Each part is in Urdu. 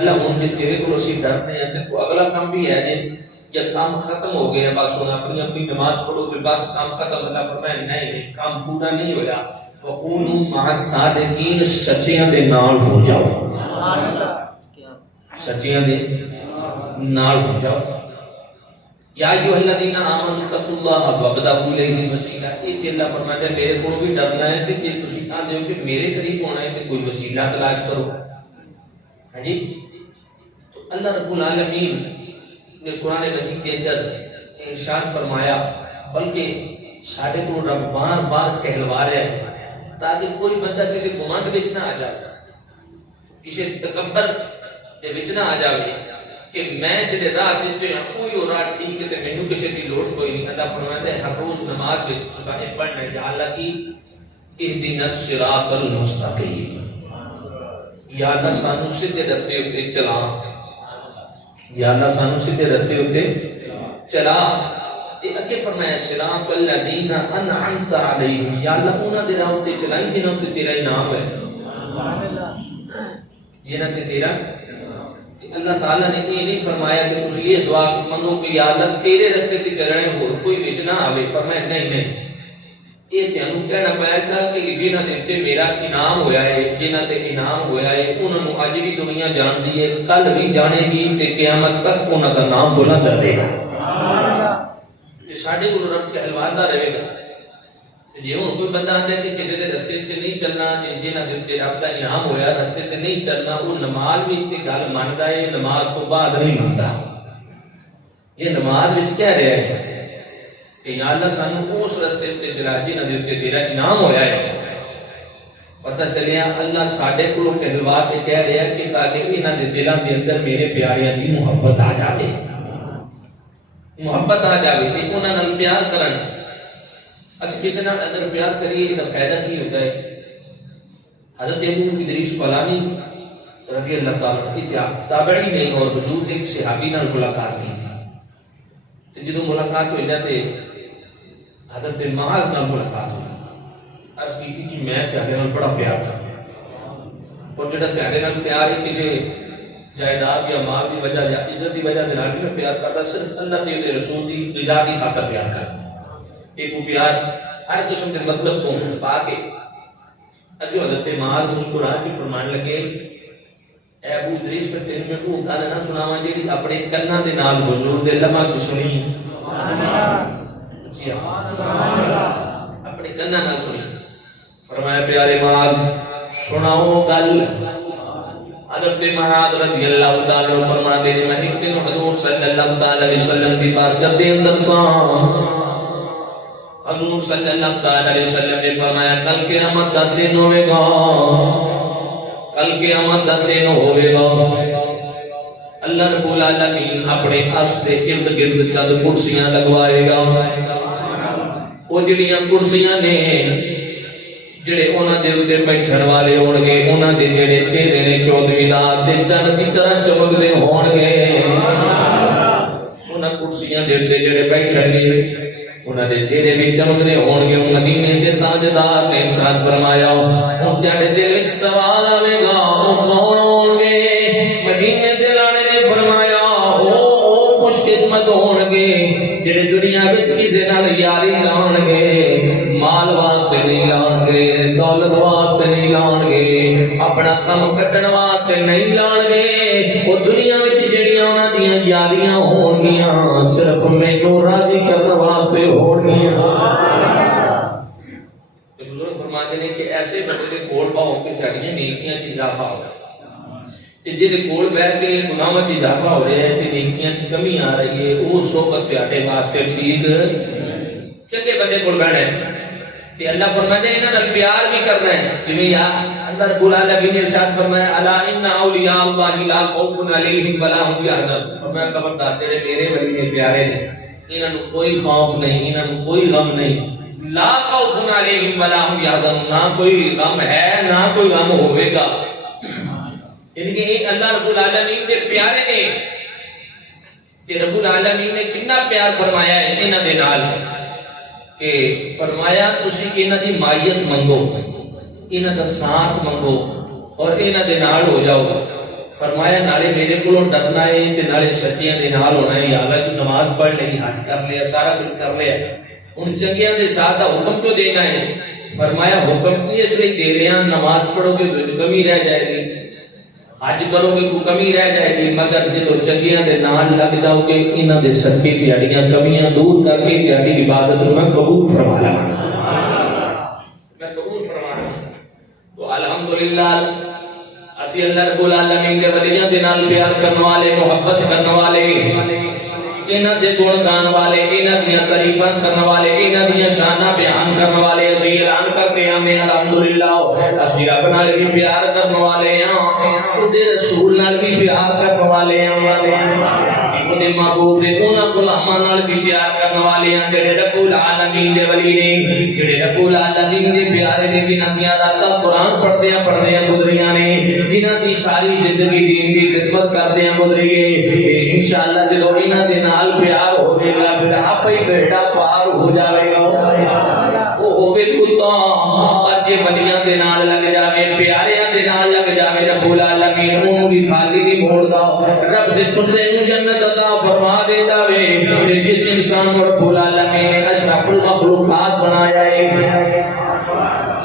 اللہ ہوں جی تیرے کو اسی ڈرتے ہیں تے کوئی اگلا کام بھی ہے جی یا کام ختم ہو گیا بس ہوں اپنی اپنی نماز پڑھو تو بس کام ختم. اللہ فرمائے نہیں نہیں کام پورا نہیں ہویا. وَقُونُوا مَعَ الصَّادِقِينَ سچیاں دے نال ہو جاؤ. سچیاں دے نال ہو جاؤ. یا ایھا الذین آمنوا اتقوا اللہ وابتغوا الیہ الوسیلہ. یہ اللہ فرماتا ہے میرے کو بھی ڈرنا ہے کہ تسی آندے ہو کہ میرے قریب ہونا ہے تو کوئی وسیلہ تلاش کرو. ہاں جی تو اللہ رب العالمین نے قرآن مجید کے اندر ارشاد فرمایا بلکہ ساڈے کو رب بار بار کہلوا رہا ہے تاکہ کوئی بندہ کسی گمنڈ وچ نہ آ جائے, کسی تکبر دے وچ نہ آ جائے کہ میں جڑے راہ دتے ہیں کوئی اور راہ ٹھیک ہے تے مینوں کسی دی لوڑ کوئی نہیں. اللہ فرماتا ہے ہر روز نماز وچ تساں پڑھنا ہے یا اللہ کی اہدنا الصراط المستقیم. یا اللہ سانو سیدھے رستے اتے چلا, یا اللہ سانو سیدھے رستے اتے چلا. تے اگے فرمایا صراط الذین انعمت علیہم. یا اللہ انہاں دے راہ تے چلائی جنہاں تے تیرا انعام ہے, سبحان اللہ, جنہاں تے تیرا. اللہ تعالیٰ نے یہ نہیں فرمایا کہ تسی یہ دعا منگو کہ یا اللہ تیرے رستے تے چلنے ہو کوئی وچ نہ آوے. فرمایا نہیں نہیں یہ تینوں کہنا پایا تھا کہ جنہاں دے تے میرا انعام ہویا ہے, جنہاں تے انعام ہویا ہے انہاں نو اج بھی دنیا جان دی ہے, کل بھی جانے گی تے قیامت تک انہاں دا نام بلند رہے گا. سبحان اللہ. تے ساڈے کول رب کہلواتا رہے گا. تے جے ہن کوئی بندہ آندا ہے کہ کسی دے رستے تے نہیں چلنا, جنہاں دے تے رب دا انعام ہویا رستے تے نہیں چلنا, وہ نماز وچ تے گل مندا ہے نماز تو بعد نہیں مندا. یہ نماز وچ کہہ رہا ہے کہ یا اللہ سانو اس رستے تے چلا جنہاں دے تے تیرا انعام ہویا ہے. پتہ چلیا اللہ ساڈے کولوں کہلوا کے کہہ رہا ہے کہ تاکہ انہاں دے دلاں دے اندر میرے پیاریاں دی محبت آ جاوے, محبت آ جاوے تے انہاں نال پیار کرن. اسی کسی نال اگر پیار کریے دا فائدہ کی ہوتا ہے. حضرت ابو ادریس فلانی رضی اللہ تعالیٰ عنہ تابعی نے اور حضور کے صحابی نال ملاقات کی تھی. تے جدوں ملاقات ہوئی نا تے حضرت معاذ نال ملاقات ہوئی. عرض کی تھی کہ میں تہاڈے نال بڑا پیار کردا, اور جڑا تہاڈے نال پیار ہے کسی جائیداد یا مال دی وجہ یا عزت دی وجہ دے نال نہیں پیار کردا, صرف اللہ تے دے رسول دی رضا دی خاطر پیار کردا. ایک وہ پیار ہر قسم کے مطلب تو پا کے اگے حضرت معاذ مسکرا کے فرمان لگے اے ابو ادریس پھر تینوں میں وہ گل نہ سناواں جیڑی اپنے کناں دے نال حضور دے لمحہ چ سنی. سبحان اللہ, جی سبحان اللہ, اپنے کناں نال سنی. فرمایا پیارے معاذ سناؤ گل. حضرت معاذ رضی اللہ تعالی عنہ فرماتے ہیں میں ایک دن حضور صلی اللہ علیہ وسلم دی بارگاہ دے اندر سا. حضور صلی اللہ علیہ وسلم نے فرمایا کل قیامت دا دن ہوے گا, کل قیامت دا دن ہوے گا. اللہ رب العالمین اپنے عرش دے ارد گرد چند کرسیاں لگوائے گا. وہ جڑیاں کرسیاں نے جڑے انہاں دے اوتے بیٹھن والے ہون گے انہاں دے جڑے چہرے نے 14 رات دے چند دی طرح چمکدے ہون گے. انہاں کرسیاں دے اوتے جڑے بیٹھن گے انہاں دے چہرے بھی چمکدے ہون گے. مدینے دے تاجدار نے ارشاد فرمایا ہن تہاڈے دل وچ سوال آوے گا او کون ہون گے؟ مدینے دے لانے نے فرمایا او خوش قسمت ہون گے جڑے دنیا وچ کسے نال یاری لان گے, مال واسطے نہیں لان گے, دولت واسطے نہیں لان گے, اپنا کم کٹن واسطے نہیں لان گے. او دنیا وچ جڑیاں انہاں دیاں یاریاں ہون گیاں صرف مینوں راضی کرن واسطے ہون گیاں. تے بزرگ فرماتے ہیں کہ ایسے بندے دے کول باؤ کہ تہاڈیاں نیکیاں چ اضافہ ہو تے جے کول بیٹھ کے گناہاں چ اضافہ ہو رہا ہے تے نیکیاں چ کمی آ رہی ہے, او صحبت تہاڈے واسطے ٹھیک چنگے بندے کول بیٹھنا ہے. تے اللہ فرماتے ہیں انہاں نال پیار بھی کرنا ہے. جویں یا اللہ رب العالمین نے ارشاد فرمایا الا ان اولیاء اللہ لا خوف علیہم ولا هم يحزنون. فرمایا خبردار جڑے میرے ولی نے پیارے نے انہاں نو کوئی خوف نہیں, انہاں نو کوئی غم نہیں. لا خوف علیہم ولا هم يحزنون, نہ کوئی غم ہے نہ کوئی غم ہوے گا. یعنی کہ اللہ رب العالمین دے پیارے نے کہ رب العالمین نے کتنا پیار فرمایا ہے انہاں دے نال کہ فرمایا تسی انہاں دی مائیت منگو, انہاں دا ساتھ منگو اور انہاں دے نال ہو جاؤ. فرمایا نالے میرے کو ڈرنا ہے تے نالے سچیاں دے نال ہونا ہے. یا اللہ تو نماز پڑھ لئی, حج کر لیا, سارا کچھ کر لیا, ہن چنگیاں دے ساتھ دا حکم کیوں دینا ہے؟ فرمایا حکم اس لیے دے رہے ہیں نماز پڑھو گے تو کمی رہ جائے گی, حج کرو گے کوئی کمی رہ جائے گی, مگر جدو چنگیاں دے نال لگ جاؤ گے انہاں دے صدقے تہاڈیاں کمیاں دور کر کے تہاڈی عبادت میں قبول فرما لاں, میں قبول فرما لاں. تو الحمدللہ اسی اللہ رب العالمین دے ولیاں دے نال پیار کرنے والے, محبت کرنے والے, انہاں دے گن گان والے, انہاں دیاں تعریفاں کرنے والے, انہاں دیاں شاناں بیان کرنے والے اسی اعلان کر کے آنے الحمدللہ اسی رب نال بھی پیار کرنے والے ہاں, اودے رسول نال بھی پیار کرنے والے ہاں, اودے محبوب دے انہاں غلاماں نال بھی پیار کرنے والے ہاں جڑے رب العالمین دے ولی نے, جڑے رب العالمین دے پیارے نے, جنہاں دیاں راتاں قرآن پڑھدیاں پڑھدیاں گزریاں نے, جنہاں دی ساری زندگی دین دی خدمت کردیاں گزری ہے. انشاءاللہ جدو انہاں دے نال پیار ہوئے گا پھر آپ ہی بیڑا پار ہو جاوے گا. وہ ہوئے کتا پر جے ولیاں دے نال لگ جاوے, پیاریاں دے نال لگ جاوے, رب العالمین انہوں بھی خالی نہیں موڑ دا, رب دے کتے نو جنت عطا فرما دے داوے. جس انسان کو رب العالمین نے اشرف المخلوقات بنایا ہے,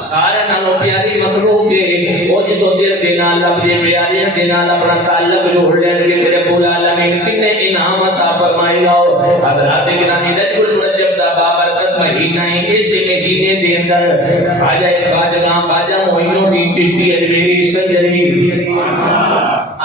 سارے نالوں پیاری مخلوق ہے, وہ جدو دل دے نال اپنے پیاریاں دے نال اپنا تعلق جوڑ لین گے کہ رب العالمین کنے انعام عطا فرمائے گا. حضرات گرامی رجب المرجب دا بابرکت مہینہ ہے, اس مہینے دے اندر خواجہ خواجگاں خواجہ معین الدین چشتی اجمیری سنجری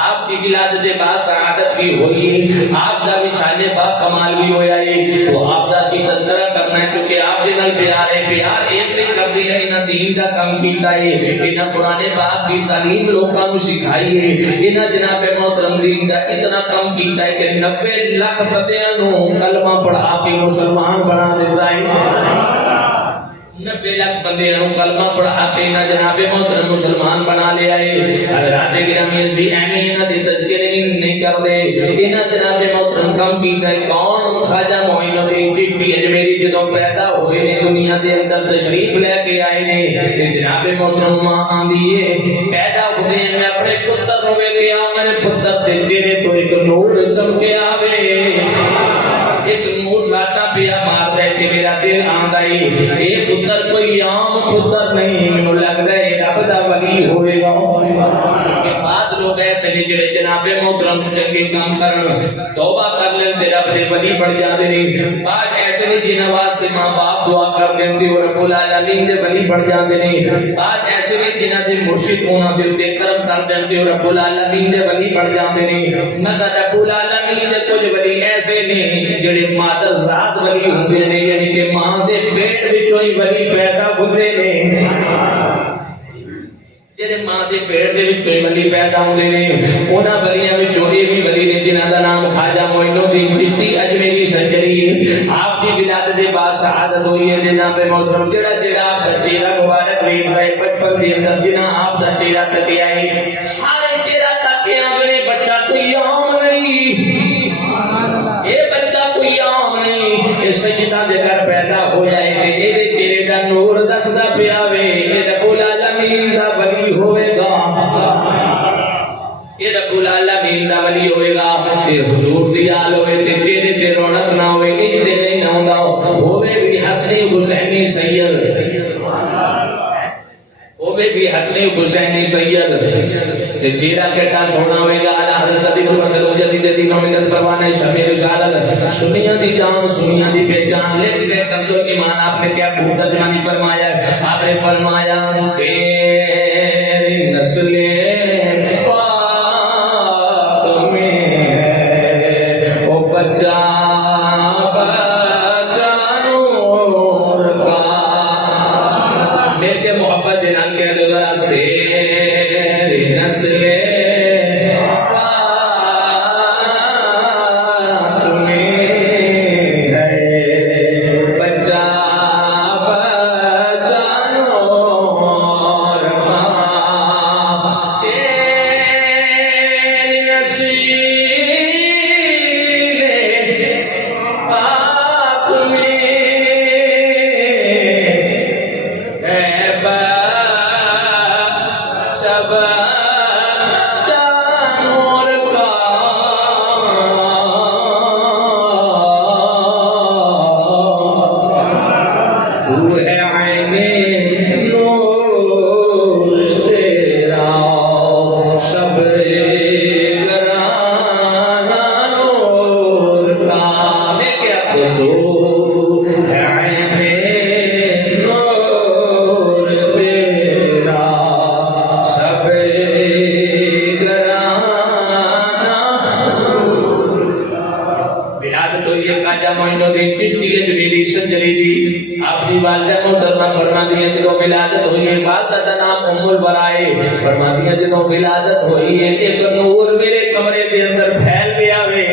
آپ کی ولادت با سعادت بھی ہوئی, آپ دا مثال با کمال بھی ہویا ہے. تو آپ دا سی تذکرہ کرنا ہے چونکہ آپ دے نال پیار ہے, پیار اس لیے کر دیا انہاں دین دا کام کیتا ہے, انہاں قرآن پاک دی تعلیم لوکاں نو سکھائی ہے, انہاں جناب محترم دین دا اتنا کام کیتا ہے کہ 90 لاکھ بندیاں نو کلمہ پڑھا کے مسلمان بنا دیتا ہے. 90 لاکھ بندے انہوں کلمہ پڑھا کے انہاں جناب محترم مسلمان بنا لیا ہے. حضرات گرامی اسی اہمی انہاں دی تذکرے نہیں کر دے, انہاں جناب محترم کام کیتا ہے. کون؟ خواجہ معین الدین چشتی اجمیری جدوں پیدا ہوئے نے دنیا دے اندر تشریف لے کے آئے نے, جناب محترم ماں آندی ہے پیدا ہوتے ہیں میں اپنے پتر نو ویکھیا, میرے پتر دے چہرے تو ایک نور چمکے آوے, ایک نور لاٹا پیا مار دے کہ میرا دل آندا ہے اے پتر کوئی عام پتر نہیں, مینوں لگدا ہے رب دا ولی ہوئے گا. کہ بعد لوگ ایسے نہیں جڑے جناب محترم چنگے کام کرن توبہ کر لین تے رب دے ولی بن جاندے نے, بعد ایسے نہیں جنہاں واسطے ماں باپ دعا کر دین تے رب العالمین دے ولی بن جاندے نے, بعد ایسے نہیں جنہاں دے مرشد انہاں دے تے کرم کر دین تے رب العالمین دے ولی بن جاندے نے, مگر رب العالمین دے کچھ ولی ایسے نے جڑے مادر ذات ولی ہوندے نے, یعنی کہ ماں دے پیٹ وچوں ہی ولی پیدا ہوندے نے, جڑے ماں دے پیٹ دے وچوں ہی ولی پیدا ہوندے نے. انہاں ولیاں وچوں اے وی ولی نے جنہاں دا نام خواجہ معین الدین چشتی اجمیری سنجری ہے. آپ دی ولادت دے بعد سعادت ہوئی ہے جناب محترم, جڑا جڑا آپ دا چہرہ مبارک ویکھدا ہے بچپن دے اندر, جنہاں آپ دا چہرہ تکیا ہے سارے چہرہ تکیا نے, بچہ کوئی عام نہیں, اے بچہ کوئی عام نہیں, اے سیدہ دے گھر پیدا ہویا ہے کہ اے دے چہرے دا نور دسدا پیا وے, اے رب العالمین دا ولی ہوئے گا, اے رب العالمین دا ولی ہوئے گا. تے حضور دی آل ہوئے تے چہرے تے رونق نہ ہوئے, انج دے نہیں نہ ہوندا, ہوئے بھی حسنی حسینی سید, ہوئے بھی حسنی حسینی سید, تے چہرہ کیٹا سونا ہوئے گا. اعلیٰ حضرت علی برکت مجدد دین و ملت پروانہ شمع رسالت, سنیاں دی جان سنیاں دی پہچان, لکھ کے کنز ایمان آپ نے کیا خوب ترجمانی فرمایا ہے. آپ نے فرمایا تیری نسل پاک میں ہے او بچہ بچہ نور کا, میرے کے محبت دینان کہہ دو ذرا, تیری نسل Chano الدین چشتی اجمیری سنجری دی اپنی والدہ محترمہ فرماتی ہیں جدوں ولادت ہوئی ہے، والدہ کا نام ام البرائے، فرماتی ہیں جدوں ولادت ہوئی ہے ایک نور میرے کمرے دے اندر پھیل گیا وے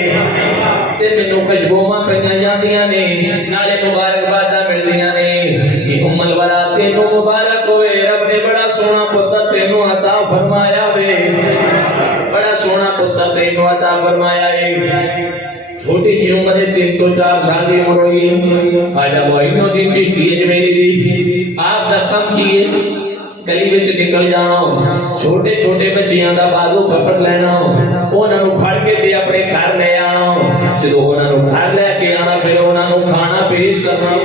تے مینوں خوشبوواں پئیاں جاندیاں نے، نالے مبارکباداں ملدیاں نے کہ ام البرا تینوں مبارک ہوئے، رب نے بڑا سونا پتر تینوں عطا فرمایا وے، بڑا سونا پتر تینوں عطا فرمایا ہے۔ چھوٹی جی عمر 3 تو 4 سال کی عمر ہوئی ہے، خواجہ معین الدین چشتی اجمیری دی آپ دا کم کیے گلی وچ نکل جانا، چھوٹے چھوٹے بچیاں دا بازو پکڑ لینا، انہاں نوں پھڑ کے تے اپنے گھر لے آنا، جدوں انہاں نوں گھر لے کے آنا پھر انہاں نوں کھانا پیش کرنا،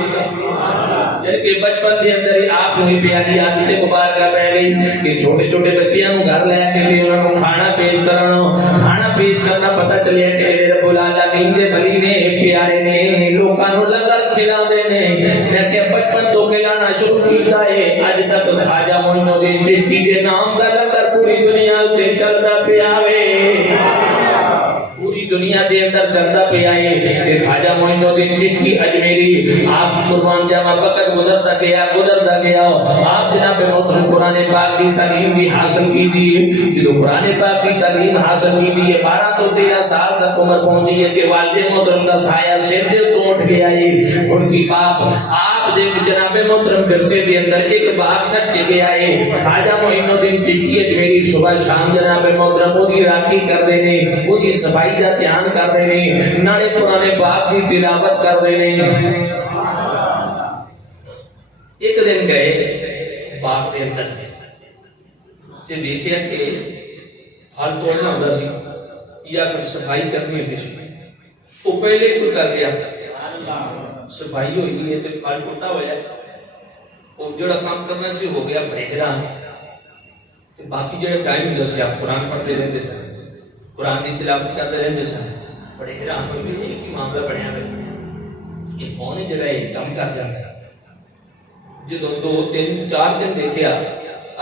کہ بچپن دے اندر ہی آپ کو ہی پیاری عادت مبارکہ پہ گئی کہ چھوٹے چھوٹے بچیاں نوں گھر لے کے تے انہاں نوں کھانا پیش کرنا، کھانا پیش کرنا پتہ چلیا کہ میرے رب العالمین دے ولی نے پیارے نے لوکاں نوں لنگر کھلاوندے نے، میں کہ بچپن تو کھلانا شروع کیتا ہے، اج تک خواجہ معین الدین چشتی دے نام دا لنگر پوری دنیا تے چلدا پیا وے، پوری دنیا دے اندر چلدا پیا ہے کہ خواجہ معین الدین چشتی اجمیری آپ قربان جاوا وقت گزرتا گیا آپ جناب محترم قرآن پاک کی تعلیم بھی حاصل کی دی، جدو قرآن پاک کی تعلیم حاصل کی دی 12 تو 13 سال تک عمر پہنچی ہے کہ والد محترم کا سایہ سر دل تو اٹھ گیا ہے، ان کی باپ آپ دے جناب محترم ورثے دے اندر ایک باپ چھٹ کے گیا ہے، خواجہ معین الدین چشتی اجمیری صبح شام جناب محترم وہ دی راکھی کر دے نے، وہ دی صفائی دا دھیان کر دے نے، نالے قرآن پاک دی تلاوت کر دے نے۔ ایک دن گئے باغ دے اندر تے دیکھیا کہ پھل توڑنا ہوندا سی یا پھر صفائی کرنی ہوندی سی، وہ پہلے کوئی کر گیا، صفائی ہوئی ہے تے پھل ٹوٹا ہوا ہے، وہ جڑا کام کرنا سی ہو گیا بڑے حیران، تے باقی جڑا ٹائم ہوندا سی آپ قرآن پڑھتے رہندے سن، قرآن دی تلاوت کرتے رہندے سن، بڑے حیران ہوئے کہ یہ کی معاملہ بنیا ہے، یہ کون ہے جڑا یہ کام کر جاتا ہے؟ جدو 2 3 4 دن دیکھیا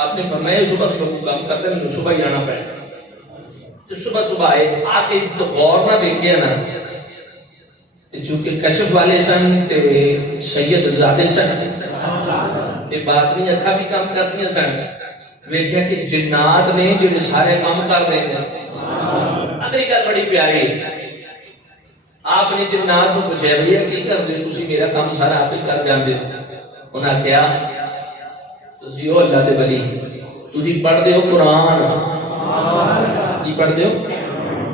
آپ نے فرمایا صبح صبح کام کرتے میں صبح ہی آنا پڑا، تو صبح آئے آ کے تو غور نہ دیکھیا نا، چونکہ کشف والے سن تے سید زادے سن تے باطنی اکھا بھی کام کرتی سن، دیکھیا کہ جنات نے جو سارے کام کر دیں گے، امریکہ بڑی پیاری، آپ نے جنات کو پوچھا بھیا کی کر دے تسی میرا کام سارا آپ ہی کر جاندے ہو؟ انہاں کیا تسی ہو اللہ دے ولی، تسی پڑھ دے ہو قرآن، کی پڑھ دے ہو؟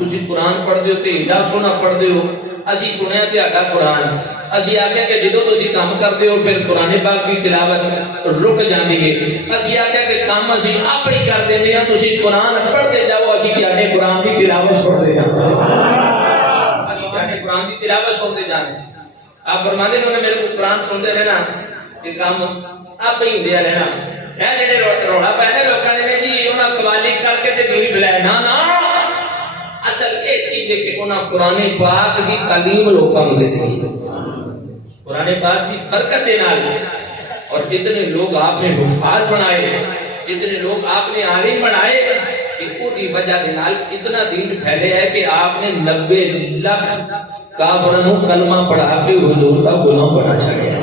تسی قرآن پڑھ دے ہو تے ایڈا سونا پڑھ دے ہو، اسی سنیا تے آڈا قرآن، اسی آگیا کہ جدو تسی کام کر دے ہو پھر قرآن پاک کی تلاوت رک جاندی ہے، اسی آگیا کہ کام اسی اپنی کر دے ہیں، تسی قرآن پڑھ دے جاؤ، اسی کی آڈے قرآن کی تلاوت سن دے جاؤ، اسی کی آڈے قرآن کی تلاوت سن دے جانے، آپ فرما دے انہوں نے میرے کو قرآن سن دے رہنا، یہ کام آپ ہی دیا رہنا ہے، جڑے روڑا پہنے لوکاں نے جی انہاں قوالی کر کے تے دین بلائے، نا نا اصل یہ چیز ہے کہ انہاں قرآن پاک کی تعلیم لوکاں نوں دتی، قرآن پاک کی برکت دے نال، اور اتنے لوگ آپ نے حفاظ بنائے، اتنے لوگ آپ نے عالم بنائے کہ وہ دی وجہ دے نال اتنا دین پھیلے ہے کہ آپ نے 90 لاکھ کافروں کلمہ پڑھا کے حضور کا غلام بنا چھڑیا۔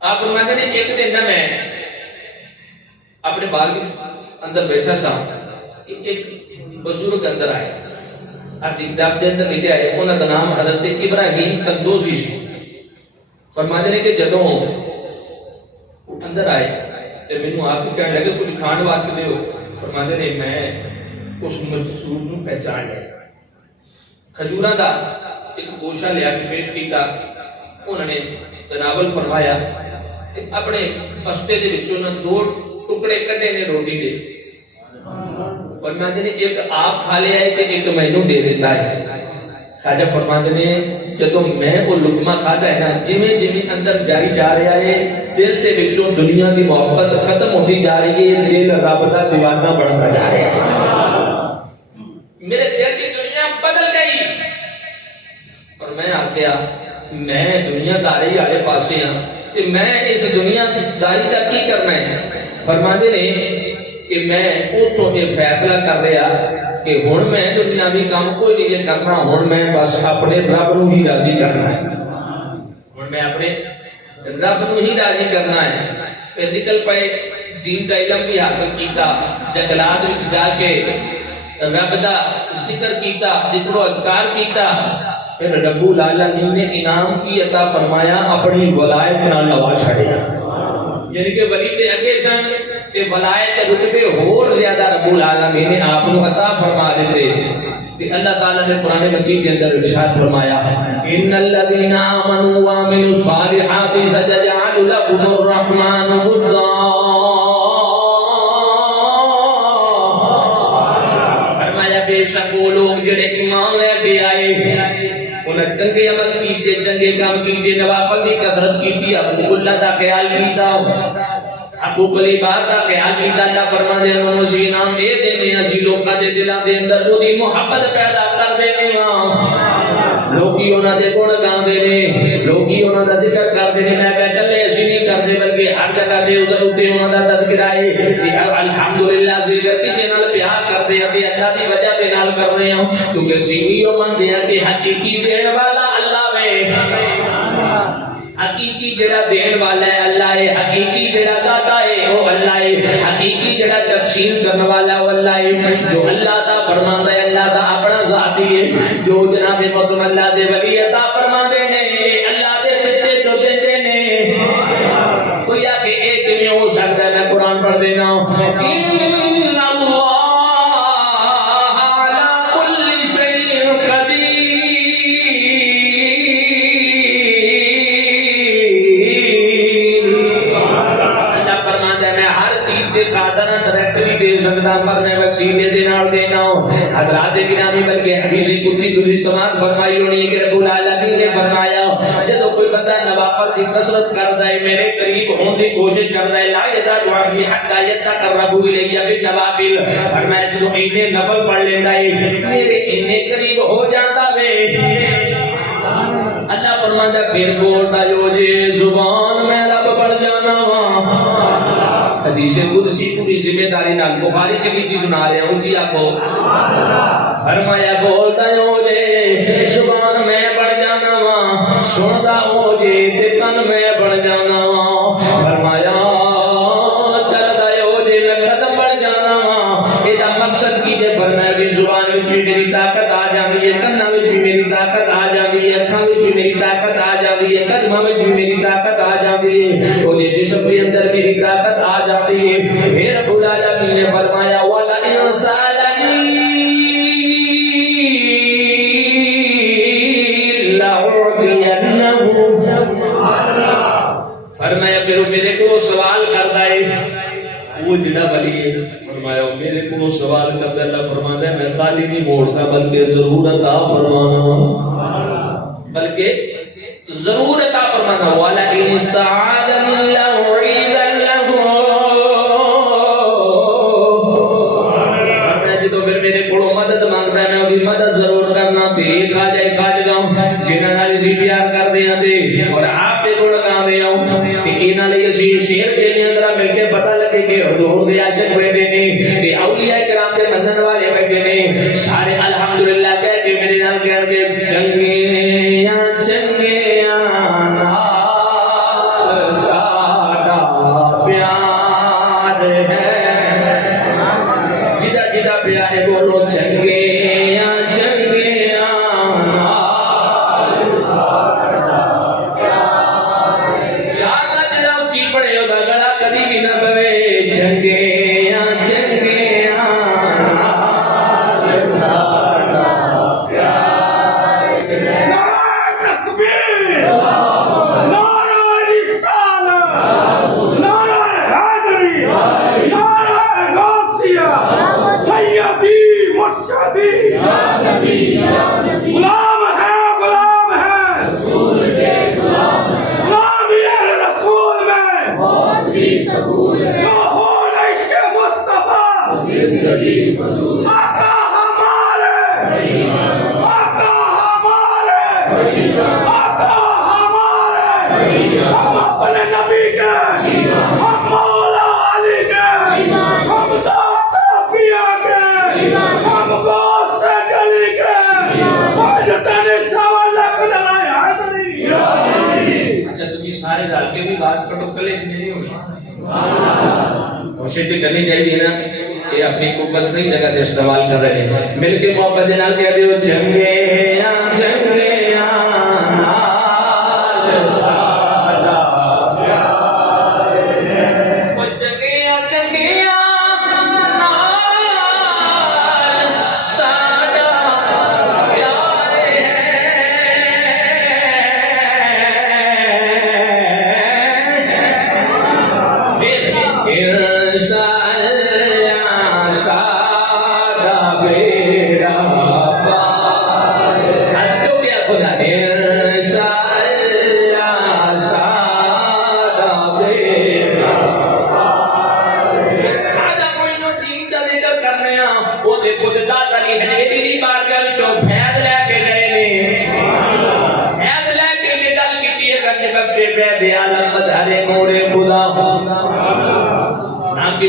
آپ فرماتے ہیں ایک دن نہ میں اپنے باغ کے اندر بیٹھا سا، ایک بزرگ اندر آئے، کتاب کے اندر لکھے آئے، انہوں کا نام حضرت ابراہیم قندوزی سے، فرماتے ہیں کہ جدوں اندر آئے تو مینوں آ کے کہنے لگے کچھ کھان واسطے دیو، فرماتے ہیں میں اس مجذوب نوں پہچان لیا، کھجوراں دا ایک گوشہ لیا کے پیش کیتا، انہوں نے تناول فرمایا تے اپنے پستے دے وچوں نہ 2 ٹکڑے کڈے نے روٹی دے، فرماتے نے ایک آپ کھا لیا ہے تے ایک مینوں دے دیتا ہے، خواجہ فرماتے نے جدوں میں وہ لقمہ کھاتا ہے نا، جویں جویں اندر جائی جا رہا ہے دل دے وچوں دنیا دی محبت ختم ہوتی جا رہی ہے، دل رب دا دیوانہ بنتا جا رہا ہے، میرے دل کی دنیا بدل گئی، اور میں آکھیا میں دنیا داری والے پاسے ہاں کہ میں اس دنیا داری کا کی کرنا ہے، فرماتے نے کہ میں اتوں یہ فیصلہ کر دیا کہ ہن میں دنیاوی کام کوئی نہیں کرنا، ہن میں بس اپنے رب نو ہی راضی کرنا ہے، میں اپنے رب نو ہی راضی کرنا ہے. پھر نکل پائے, دین کا علم بھی حاصل کیتا, جنگلات وچ جا کے رب دا ذکر کیتا, ذکر و اذکار کیتا. پھر رب العالمین نے انعام کی عطا فرمایا, اپنی ولایت نال نواز چھڑیا. یعنی کہ ولی تے اگے سن تے ولایت کے رتبے اور زیادہ رب العالمین نے آپ کو عطا فرما دیتے. تے اللہ تعالیٰ نے قرآن مجید کے اندر ارشاد فرمایا, ان الذین آمنوا وعملوا الصالحات سيجعل لكم الرحمن ودا. فرمایا بے شک وہ لوگ جڑے ایمان لے کے آئے, انہیں چنگے عمل کیتے, چنگے کام کیتے, نوافل دی کثرت کیتی, حقوق اللہ دا خیال کیتا, حقوق العباد دا خیال کیتا. اللہ فرما دے منو سی نام اے دینے اسی لوکاں دے دلاں دے اندر او دی محبت پیدا کر دینے وا. لوکی انہاں دے گن گاندے نے, لوکی انہاں دا ذکر کردے نے. میں کہہ چلے اسی نہیں کردے بلکہ ہر جگہ تے اوتے انہاں دا تذکرہ ہے کہ الحمدللہ ذکر کسے نال پیار کردے ہیں تے اللہ دی وجہ تے نال کر رہے ہوں, کیونکہ سیو مندے ہیں کہ حقیقی دین والا اللہ وے. حقیقی جڑا دین والا ہے اللہ ہے, حقیقی جڑا داتا ہے وہ اللہ ہے, حقیقی جڑا تقسیم کرنے والا وہ اللہ ہے. جو اللہ دا فرماندا ہے اللہ دا اپنا ذاتی ہے, جو جناب محترم اللہ دے ولی عطا فرماندے نے اللہ دے دیتے تو دیندے نے. کوئی آ کے ایک میں ہو سکتا ہے, میں قرآن پڑھ دینا, ان اللہ مرنے وسیلے دے نال دینا. حضرات گرامی بلکہ حدیث قدسی تسی سماعت فرمائی ہونی ہے کہ رب العالمین نے فرمایا جدو کوئی بندہ نوافل کی کثرت کردا ہے, میرے قریب ہون دی کوشش کردا ہے, لا یدع عبدی حتی یتقرب الی بالنوافل, فرمایا جدو اینے نفل پڑھ لیندا ہے میرے اینے قریب ہو جاندا وے. اللہ فرماندا پھر بولدا جو جے زبان میں رب بن جانا وا. حدیث قدسی پوری ذمہ داری نال بخاری شریف دی سنا رہے ہوں جی آکھو. فرمایا بولدا ہو جے زبان میں بن جانا وا, سندا ہو جے تے کن میں بن جانا وا. فرمایا چلدا ہو جے میں قدم بن جانا وا. اے دا مقصد کی دے فرمایا کہ زبان وچ میری طاقت آ جاندی ہے, کنا وچ میری طاقت آ جاندی ہے, اکھاں وچ میری طاقت آ جاندی ہے, قدماں وچ میری طاقت آ جاندی ہے, او دے جسم دے اندر میری طاقت آ جاتی ہے. پھر رب العالمین نے فرمایا وَلَئِن سَأَلَنِي لَأُعْطِيَنَّهُ. فرمایا پھر میرے کو سوال کردا ہے وہ جڑا ولی ہے, فرمایا میرے کو سوال کردا, اللہ فرماتا ہے میں خالی نہیں موڑتا بلکہ ضرور عطا فرمانا, بلکہ ضرور عطا فرمانا. وَلَئِنِ اسْتَعَاذَنِي لَأُعِيذَنَّهُ. تو پھر میرے کو مدد مانگتا ہے میں اودی مدد ضرور کرنا. تے کھا جائے کھاج گاؤں جنہاں نال اسی پیار کردے ہاں تے اور آپ دے گن گاندے ہوں تے انہاں لئی اسی شعر دے اندر مل کے پتہ لگے کہ حضور دے عاشق بیٹھے نے تے اولیاء کرام دے منن والے بیٹھے نے. سارے الحمدللہ کہہ کے میرے نال کہہ کے چنگیاں چنگیاں نال ساڈا پیار ہے. پیارے بولو چنگیاں چنگیاں نال ساڈا پیار ہے. یا اللہ جڑا اونچی پڑے او دا گلا کدی بھی نہ پوے. چنگیاں چنگیاں نال ساڈا پیار ہے. نعرہ تکبیر, نعرہ رسالت, نعرہ حیدری, نعرہ غوثیہ, سیدی مرشدی, غلام ہے غلام ہے رسول کے غلام ہے. غلامی رسول میں بہت بھی قبول ہے. روحون عشق مصطفیٰ زندگی فضول. آقا ہمارے, آقا ہمارے, آقا ہمارے, ہم اپنے نبی کے, ہم مولا علی کے, ہم داتا پیا کے, ہم غوث گلی کے, آواز کٹو کلے جی نہیں ہوئی کوشش تو کرنی چاہیے نا یہ اپنی قوت صحیح جگہ تے استعمال کر رہے ہیں مل کے محبت دے نال کہہ دیو چنگیاں چنگیاں نال ساڈا پیار ہے او چنگیاں چنگیاں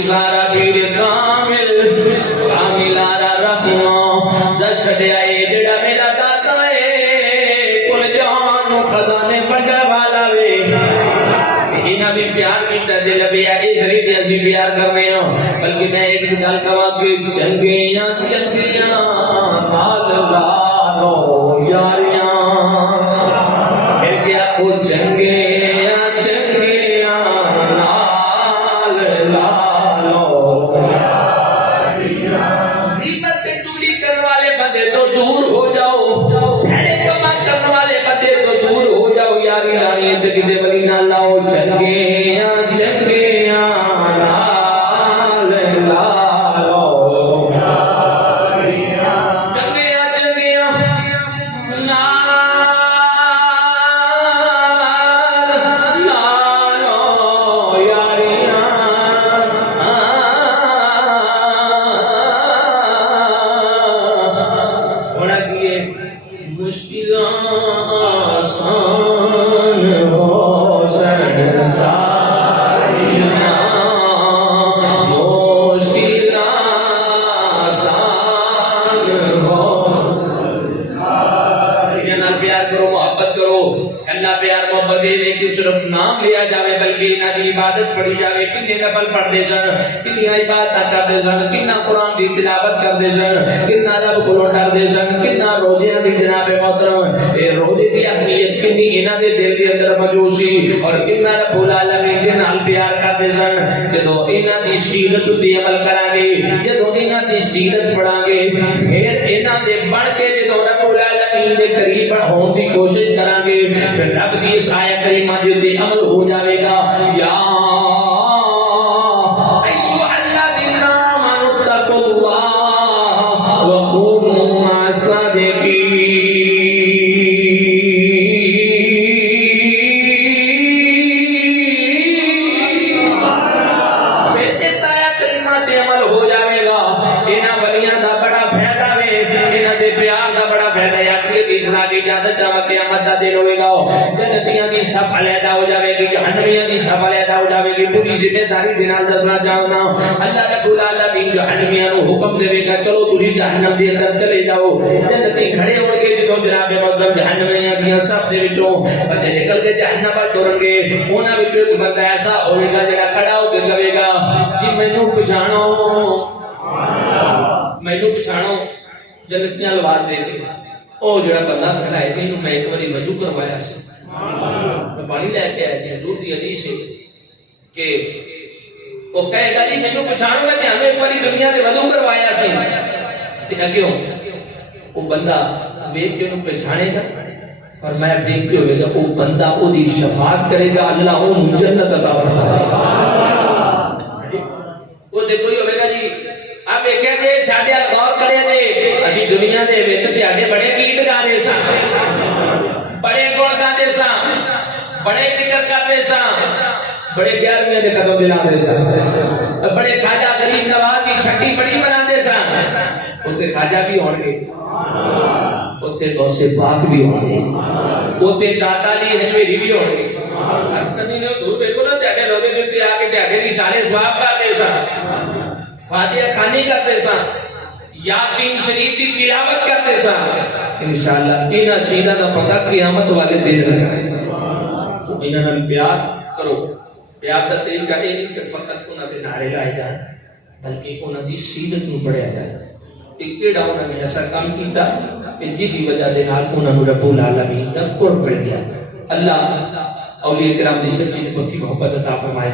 سارا پیر کامل کامل آرا رحمہ دس چھڑیا اے جڑا میرا دادا اے کل جان خزانے بنڈ والا وے انہاں بھی پیار کیتا دل بیا اس ری تے اسی پیار کرنے ہاں بلکہ میں ایک گل کہاں کہ چنگیاں چنگیاں نال لالو یاریاں مل کے آکھو چنگیاں چنگیاں نال لالو غیبت تے چوری کرنے والے بندے تو دور ہو جاؤ بھڑے کما کرنے والے بندے تو دور ہو جاؤ یاری لانی تے کسے ولی نہ لاؤ چنگیاں چنگیاں نال لالو چنگیاں چنگیاں نال لالو یاریاں ہونا کیے مشکلیں آسان ہو سن ساریاں مشکلیں آسان ہو انہیں نال پیار کرو محبت کرو اللہ پیار محبت یہ نہیں کہ صرف نام لیا جاوے بلکہ انہاں دی عبادت پڑھی جاوے کنے نفل پڑھتے سن کنی عبادت کرتے سن کنا قرآن دی تلاوت کرتے سن کنا رب کو ڈردے سن کنا روزیاں دی جناب محترم اے روزے دی اہمیت کنی انہاں دے دل دے اندر موجود سی اور کنا رب العالمین دے نال پیار کرتے سن جدوں انہاں دی سیرت تے عمل کران گے جدوں انہاں دی سیرت پڑھان گے پھر انہاں دے بن کے جدوں رب العالمین دے قریب ہون دی کوشش کران گے پھر رب دی اس آیت کریمہ دے تے عمل ہو جاوے گا یا ایھا الذین آمنوا اتقوا اللہ وکونوا مع الصادقین پھر اس آیت کریمہ تے عمل ہو جاوے گا انہاں ولیاں دا بڑا فائدہ وے انہاں دے پیار دا بڑا فائدہ ہے اپنی اصلاح کی اجازت چاہا قیامت دا دن ہوئے گا جنتیاں دی صف علیحدہ ہو جاوے گی جہنمیاں دی صف علیحدہ ہو جاوے گی پوری ذمہ داری دے نال دسنا چاہنا اللہ رب العالمین جہنمیاں نو حکم دے گا چلو تسی جہنم دے اندر چلے جاؤ جنتی کھڑے ہون گے جدوں جناب مطلب جہنمیاں دی صف دے وچوں بندے نکل کے جہنم ول ٹرن گے انہاں وچوں ایک بندہ ایسا ہوے گا جڑا کھڑا ہو کے کہے گا جی مینوں پہچانو مینوں پہچانو جنتیاں لواز دے کے او جڑا بندہ کھڑا ہے اینوں میں ایک باری وضو کروایا سی میں پانی لے کے آیا سی حضور دی حدیث ہے کہ او کہے گا جی مینوں پہچانو میں تے ہمیں ایک باری دنیا تے وضو کروایا سی تے اگے او بندہ ویکھ کے اونوں پہچانے گا فرمایا پھر کی ہوے گا او بندہ او دی شفاعت کرے گا اللہ اونوں جنت عطا فرمائے گا او تے کوئی ہوے گا جی اب ویکھیا تے ساڈے غور کرے تے اسی دنیا دے وچ تہاڈے بڑے گیت گانے سن بڑے گن گاندے سن بڑے ذکر کرتے سن بڑے 11ویں دے قدم دلاندے سن بڑے خواجہ غریب نواز دی چھٹی بڑی مناندے سن اوتے خواجہ بھی ہون گے اوتے غوث پاک بھی ہون گے اوتے داتا علی حجویری بھی ہون گے اب کنی نے دور ویکھو نا تہاڈے روزے دے تے آ کے تہاڈے دی سارے ثواب پاندے سن فاتحہ خوانی کرتے سن یاسین شریف کی تلاوت کرتے سن انشاءاللہ انہاں چیزاں دا پتہ قیامت والے دن لگے تو انہاں نال پیار کرو۔ پیار دا طریقہ یہ نہیں کہ فقط انہاں دے نعرے لائے جائیں بلکہ انہاں دی سیرت نو پڑھیا جائے کہ کیڑا انہاں نے ایسا کام کیتا کہ جی دی وجہ دے نال انہاں نو رب العالمین دا قرب مل گیا۔ اللہ اولیاء کرام دی سچی تے پکی محبت عطا فرمائے۔